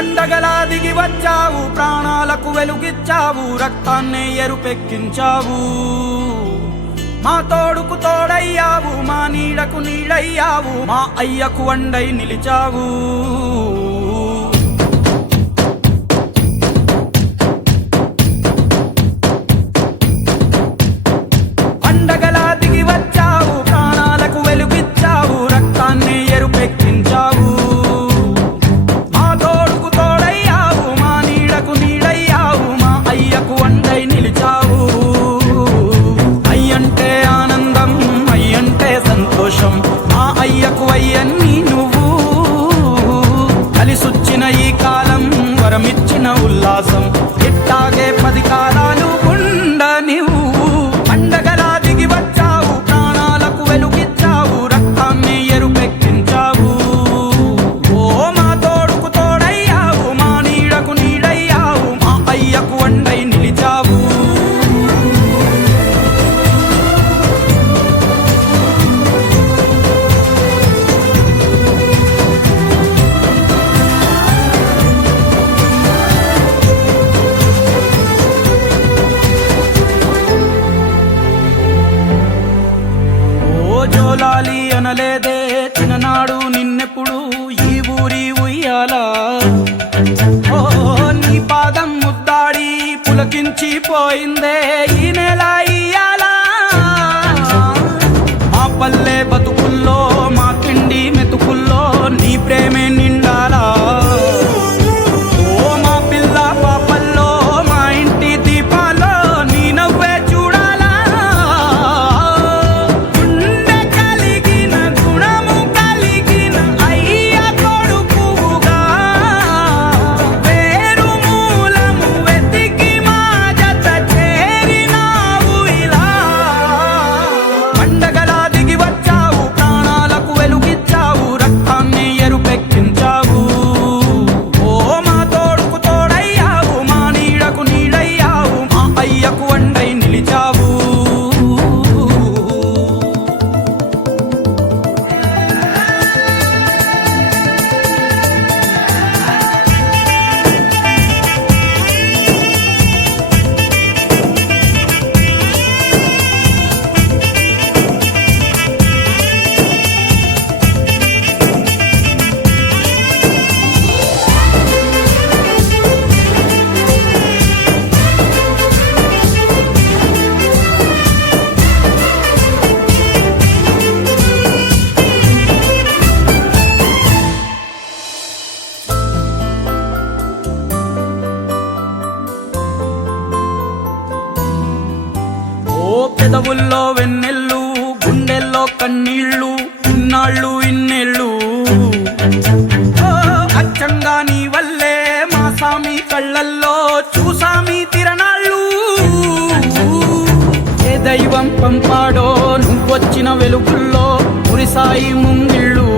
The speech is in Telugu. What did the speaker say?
పండగలా దిగి వచ్చావు, ప్రాణాలకు వెలుగిచ్చావు, రక్తాన్నే ఎరుపెక్కించావు. మా తోడుకు తోడయ్యావు, మా నీడకు నీడయ్యావు, మా అయ్యకు వండై నిలిచావు. పండగలా దిగి వచ్చావు, ప్రాణాలకు వెలుగిచ్చావు, రక్తాన్ని ఎరుపెక్కించావు. మా తోడుకు తోడయ్యావు, మా నీడకు నీడయ్యావు, మా అయ్యకు వండై నిలిచావు. అయ్యంటే ఆనందం, అయ్యంటే సంతోషం, మా అయ్యకు అయ్యన్ని నువ్వు. కలిసొచ్చిన ఈ కాలం వరమిచ్చిన ఉల్లాసం, ఇట్టాగే 10 కాలాలు ఉండనివ్వు. పండగలా దిగి వచ్చావు, ప్రాణాలకు వెలుగిచ్చావు, రక్తాన్ని ఎరుపెక్కించావు. ఓ మా తోడుకు తోడయ్యావు, మా నీడకు నీడయ్యావు, మా అయ్యకు వండై నిలిచావు. జోలాలి అనలేదే చిన్ననాడు నిన్నెప్పుడు ఈ ఊరి ఉయ్యాలా. ఓ నీ పాదం ముద్దాడి పులకించిపోయిందే ఈ నెల ఇయ్యాలా. మా పల్లె బతుకుల్లో, మా తిండి మెతుకుల్లో నీ ప్రేమే నిండాలా. ఓ మా పిల్ల పాపల్లో, మా ఇంటి దీపాల్లో నీ నవ్వే చూడాలా. గుండె కలిగిన గుణము కలిగిన అయ్య కొడుకుగా, వేరు మూలము వెతికి మా జత చేరినావు ఇలా. పండగలా దిగి వచ్చావు, ప్రాణాలకు వెలుగిచ్చావు, రక్తాన్ని ఎరుపెక్కించావు. ఓ మా తోడుకు తోడయ్యావు, మా నీడకు నీడయ్యావు, మా అయ్యకు వండై నిలిచావు. ఓ పెదవుల్లో వెన్నెల్లు, గుండెల్లో కన్నీళ్ళు, ఇన్నాళ్ళు ఇన్నేళ్ళు. ఓ అచ్చంగా నీ వల్లే మా సామి కళ్ళల్లో చూసామి తిరణాళ్ళు. ఏ దైవం పంపాడో నువ్వొచ్చిన వెలుగుల్లో మురిసాయి ముంగిళ్ళు.